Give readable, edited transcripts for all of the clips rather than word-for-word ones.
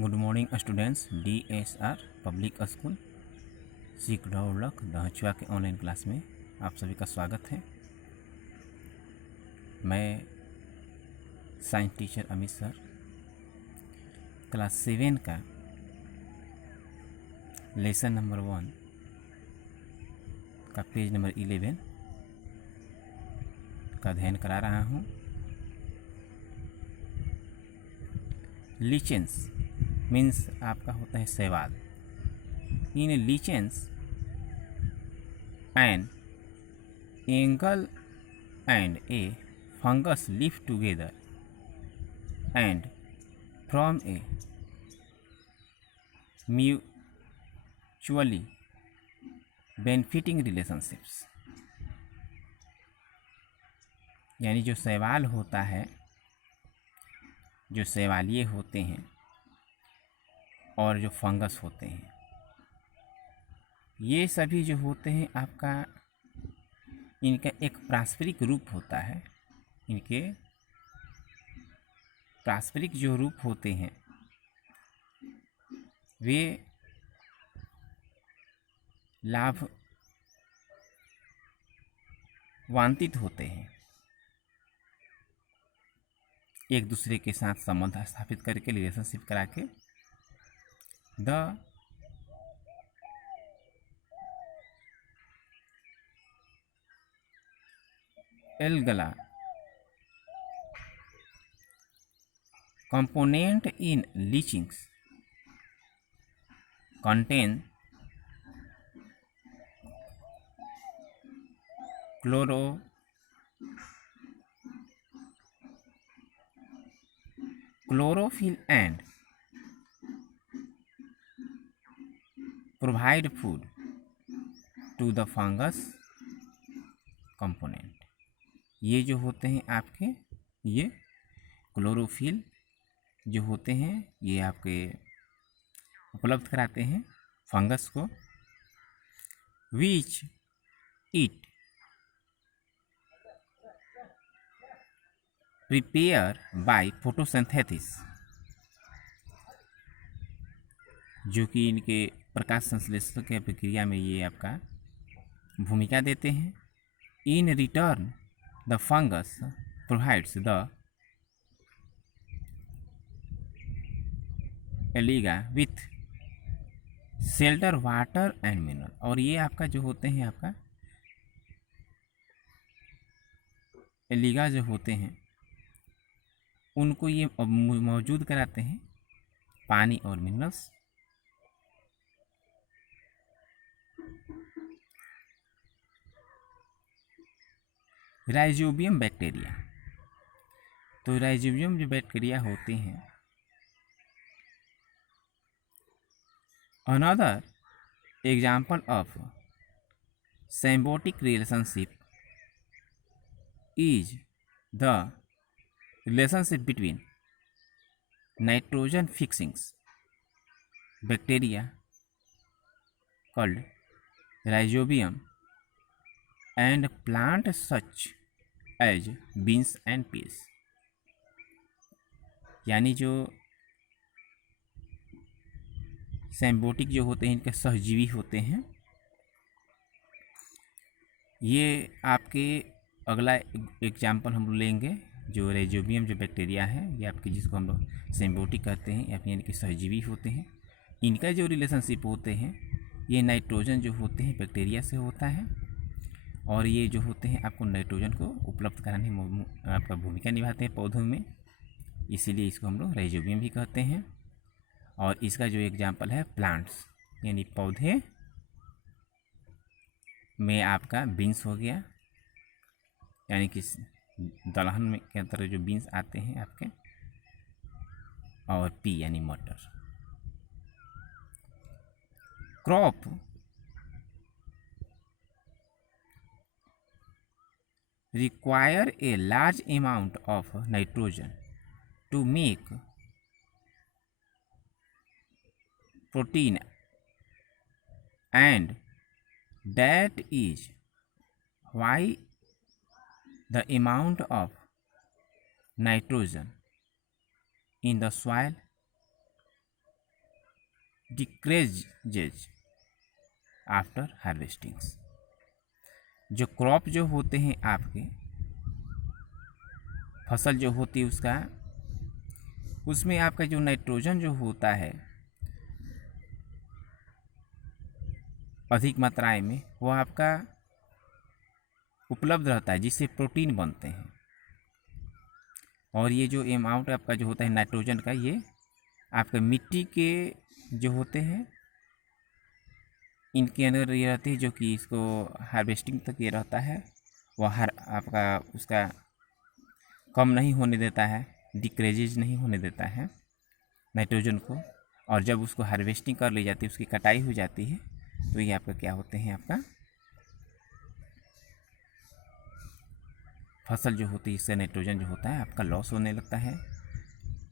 Good morning students. DSR public school सिकडौलक दहचुआ के ऑनलाइन क्लास में आप सभी का स्वागत है। मैं science teacher Amit sir class 7 का लेसन नंबर 1 का पेज नंबर 11 का अध्ययन करा रहा हूँ। लीचेंस मीन्स आपका होता है शैवाल। In lichens an angle and a fungus live together and from a mutually benefiting relationships. यानी जो शैवाल होता है, जो शैवालिये होते हैं और जो फंगस होते हैं, ये सभी जो होते हैं आपका इनका एक पारस्परिक रूप होता है। इनके पारस्परिक जो रूप होते हैं वे लाभ वांछित होते हैं। एक दूसरे के साथ संबंध स्थापित करके, रिलेशनशिप करा के the एल्गला component in leachings contain chlorophyll and provide food to the fungus component। ये जो होते हैं आपके, ये क्लोरोफिल जो होते हैं ये आपके उपलब्ध कराते हैं फंगस को। Which it prepare by photosynthesis, जो कि इनके प्रकाश संश्लेषण के प्रक्रिया में ये आपका भूमिका देते हैं। In return the fungus provides the alga with shelter, water and mineral. और ये आपका जो होते हैं, आपका एलिगा जो होते हैं उनको ये मौजूद कराते हैं पानी और मिनरल्स। राइजोबियम बैक्टीरिया, तो राइजोबियम जो बैक्टीरिया होते हैं, another example of symbiotic relationship is the relationship between nitrogen fixings bacteria called rhizobium and plant such as beans and peas। यानी जो सिम्बायोटिक जो होते हैं, इनके सहजीवी होते हैं। ये आपके अगला एग्जाम्पल हम लेंगे जो राइजोबियम जो बैक्टीरिया है, ये आपके जिसको हम लोग सिम्बायोटिक कहते हैं, यानी कि सहजीवी होते हैं। इनका जो रिलेशनशिप होते हैं ये नाइट्रोजन जो होते हैं बैक्टीरिया से होता है, और ये जो होते हैं आपको नाइट्रोजन को उपलब्ध कराने में आपका भूमिका निभाते हैं पौधों में, इसीलिए इसको हम लोग राइजोबियम भी कहते हैं। और इसका जो एग्जाम्पल है प्लांट्स, यानी पौधे में आपका बीन्स हो गया, यानी कि दलहन में के अंदर जो बीन्स आते हैं आपके, और पी यानी मटर। Crop require a large amount of nitrogen to make protein, and that is why the amount of nitrogen in the soil decreases after harvestings. जो क्रॉप जो होते हैं आपके, फसल जो होती है उसमें आपका जो नाइट्रोजन जो होता है अधिक मात्राएं में, वो आपका उपलब्ध रहता है, जिससे प्रोटीन बनते हैं। और ये जो अमाउंट आपका जो होता है नाइट्रोजन का, ये आपके मिट्टी के जो होते हैं इनके अंदर ये रहती है, जो कि इसको हार्वेस्टिंग तक ये रहता है, वह हर आपका उसका कम नहीं होने देता है, डिक्रीजेज नहीं होने देता है नाइट्रोजन को। और जब उसको हार्वेस्टिंग कर ली जाती है, उसकी कटाई हो जाती है, तो ये आपका क्या होते हैं, आपका फसल जो होती है इससे नाइट्रोजन जो होता है आपका लॉस होने लगता है।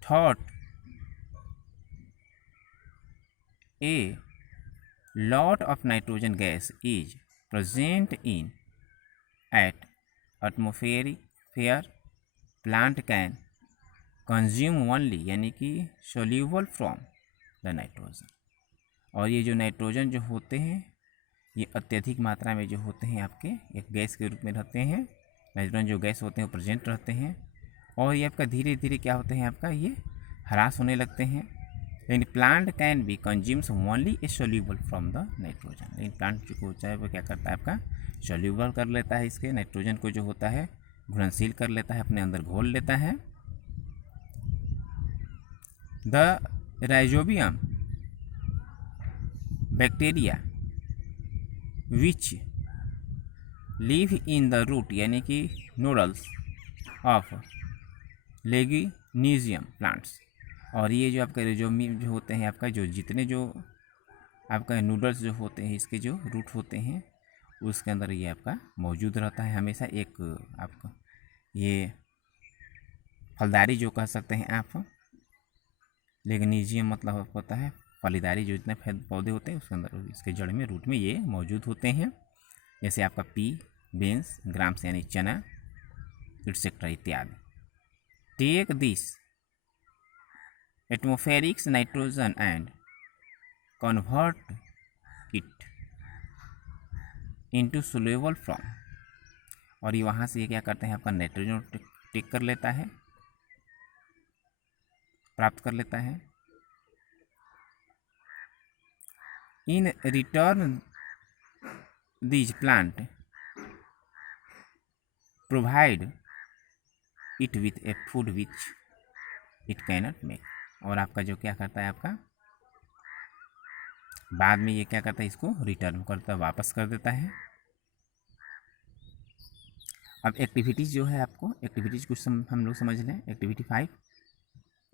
Third, A lot of nitrogen gas is present in at atmospheric plant can consume only, यानी कि soluble from the nitrogen। और ये जो नाइट्रोजन जो होते हैं ये अत्यधिक मात्रा में जो होते हैं आपके एक गैस के रूप में रहते हैं। नाइट्रोजन जो गैस होते हैं वो प्रेजेंट रहते हैं, और ये आपका धीरे धीरे क्या होते हैं, आपका ये ह्रास होने लगते हैं। लेकिन plant can be consumes only A soluble from the nitrogen. लेकिन प्लांट जो होता है वो क्या करता है, आपका सोल्यूबल कर लेता है, इसके नाइट्रोजन को जो होता है घुलनशील कर लेता है, अपने अंदर घोल लेता है। The rhizobium bacteria which live in the root, यानी कि नूडल्स ऑफ लेगिनीजियम प्लांट्स। और ये जो आपका राइजोबियम जो होते हैं, आपका जो जितने जो आपका नूडल्स जो होते हैं इसके जो रूट होते हैं उसके अंदर ये आपका मौजूद रहता है हमेशा। एक आपका ये फलदारी जो कह सकते हैं आप, लेग्नीजियम मतलब होता है फलीदारी, जो जितने पौधे होते हैं उसके अंदर इसके जड़ में रूट में ये मौजूद होते हैं। जैसे आपका पी, बीन्स, ग्राम्स यानी चना, एटसेट्रा इत्यादि। Take this atmospheric nitrogen and convert it into soluble form। और ये वहाँ से ये क्या करते हैं, आपका नाइट्रोजन टेक कर लेता है, प्राप्त कर लेता है। In return these plant provide it with A food which it cannot make. और आपका जो क्या करता है, आपका बाद में ये क्या करता है, इसको रिटर्न करता है, वापस कर देता है। अब एक्टिविटीज़ जो है, आपको एक्टिविटीज़ कुछ हम लोग समझ लें। Activity 5,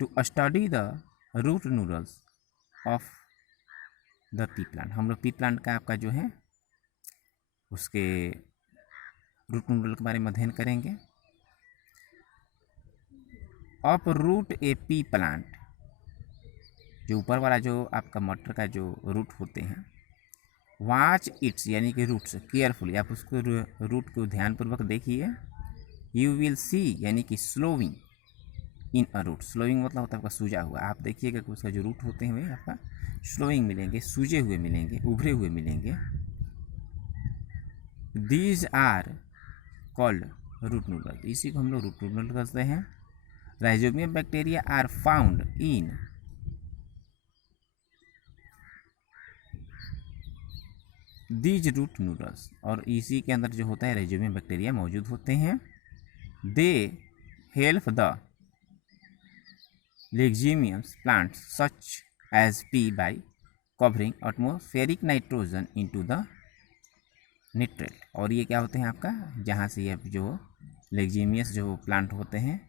to study the root nodules of the pea plant. हम लोग पी प्लांट का आपका जो है उसके रूट नूडल के बारे में अध्ययन करेंगे। Of root a pea plant, जो ऊपर वाला जो आपका मटर का जो रूट होते हैं, वाच इट्स यानी कि रूट्स केयरफुली, आप उसको रूट को ध्यानपूर्वक देखिए। यू विल सी यानी कि swelling in a root. Swelling मतलब होता है आपका सूजा हुआ। आप देखिएगा कि उसका जो रूट होते हैं वे आपका स्लोइंग मिलेंगे, सूजे हुए मिलेंगे, उभरे हुए मिलेंगे। These are called root nodule, इसी को हम लोग रूट नूडल कहते हैं। Rhizobium bacteria are found in these root nodules, और इसी के अंदर जो होता है राइजोबियम बैक्टीरिया मौजूद होते हैं। They help the leguminous plants such as pea by covering atmospheric nitrogen into the nitrate. और ये क्या होते हैं आपका, जहाँ से ये जो लेग्यूमिनस जो प्लांट होते हैं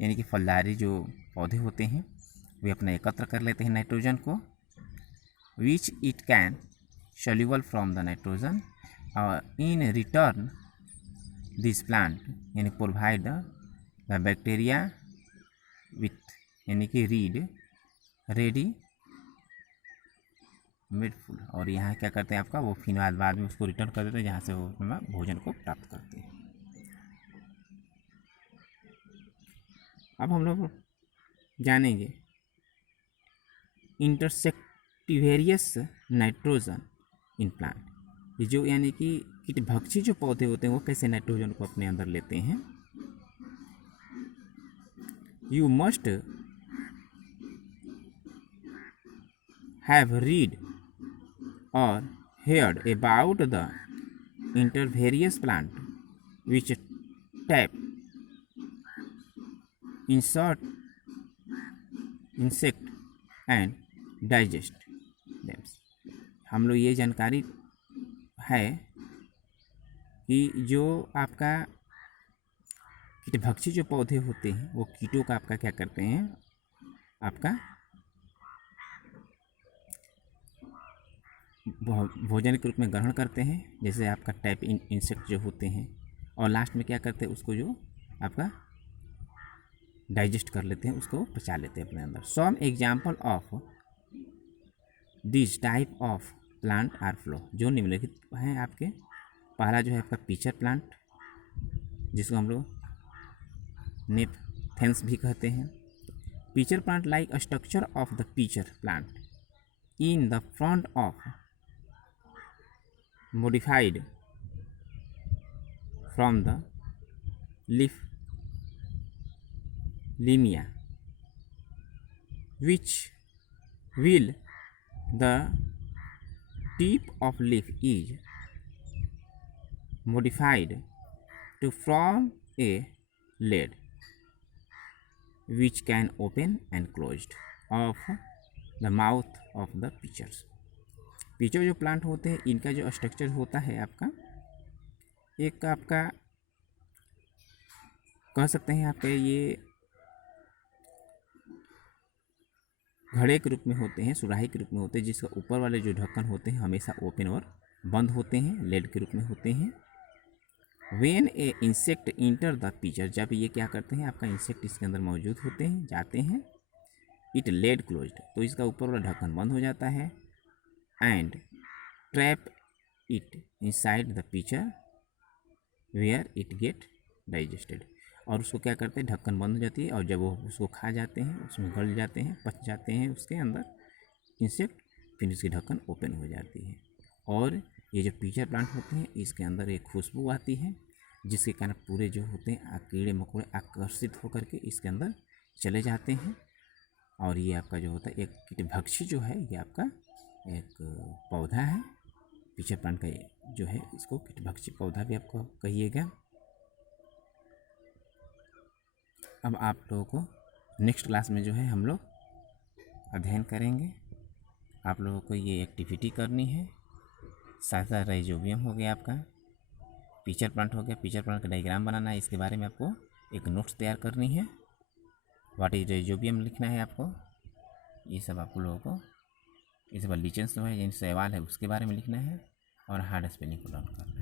यानी कि फलदारी जो पौधे होते हैं वे अपना एकत्र कर लेते हैं नाइट्रोजन को, which it can soluble from the nitrogen, in return this plant यानी provide the bacteria with यानी कि ready made food। और यहाँ क्या करते हैं आपका, वो फिर बाद में उसको रिटर्न कर देते हैं जहाँ से वो अपना भोजन को प्राप्त करते हैं। अब हम लोग जानेंगे इंटरसेक्ट एक्टिवेरियस नाइट्रोजन इन प्लांट। ये जो यानी कि कीटभक्षी जो पौधे होते हैं वो कैसे नाइट्रोजन को अपने अंदर लेते हैं। यू मस्ट हैव रीड और heard about the intervarious plant which tap insect and digest them। हम लोग ये जानकारी है कि जो आपका कीटभक्षी जो पौधे होते हैं वो कीटों का आपका क्या करते हैं, आपका भोजन के रूप में ग्रहण करते हैं, जैसे आपका टाइप इंसेक्ट जो होते हैं, और लास्ट में क्या करते हैं उसको जो आपका डाइजेस्ट कर लेते हैं, उसको पचा लेते हैं अपने अंदर। Some example of this type of plant are follow, जो निम्नलिखित हैं आपके। पहला जो है आपका पीचर प्लांट, जिसको हम लोग नेपथेंस भी कहते हैं। Pitcher plant like a structure of the pitcher plant in the front of modified from the leaf limia, which will the tip of leaf is modified to form a lid which can open and closed of the mouth of the pitchers। Pitcher जो plant होते हैं इनका जो structure होता है आपका, एक आपका कह सकते हैं आपके ये घड़े के रूप में होते हैं, सुराही के रूप में होते हैं, जिसका ऊपर वाले जो ढक्कन होते हैं हमेशा ओपन और बंद होते हैं, लेड के रूप में होते हैं। When A insect enter the pitcher, जब ये क्या करते हैं आपका इंसेक्ट इसके अंदर मौजूद होते हैं, जाते हैं, इट लेड क्लोज्ड, तो इसका ऊपर वाला ढक्कन बंद हो जाता है, and trap it inside the pitcher where it get digested, और उसको क्या करते हैं ढक्कन बंद हो जाती है, और जब वो उसको खा जाते हैं, उसमें गल जाते हैं, पच जाते हैं उसके अंदर इंसेक्ट, फिर उसकी ढक्कन ओपन हो जाती है। और ये जो पीचर प्लांट होते हैं इसके अंदर एक खुशबू आती है, जिसके कारण पूरे जो होते हैं कीड़े मकोड़े आकर्षित होकर के इसके अंदर चले जाते हैं। और ये आपका जो होता है एक कीटभक्षी जो है, ये आपका एक पौधा है पीचर प्लांट का, जो है इसको कीटभक्षी पौधा भी आपको कहिएगा। अब आप लोगों को नेक्स्ट क्लास में जो है हम लोग अध्ययन करेंगे। आप लोगों को ये एक्टिविटी करनी है। साइसा राइजोबियम हो गया आपका, पीचर प्लांट हो गया, पीचर प्लांट का डायग्राम बनाना है, इसके बारे में आपको एक नोट्स तैयार करनी है। व्हाट इज राइजोबियम लिखना है आपको, ये सब आप लोगों को, इसके बाद लीचेंस जो है जिन सवाल है उसके बारे में लिखना है, और हार्ड स्पेलिंग को लर्न करना है।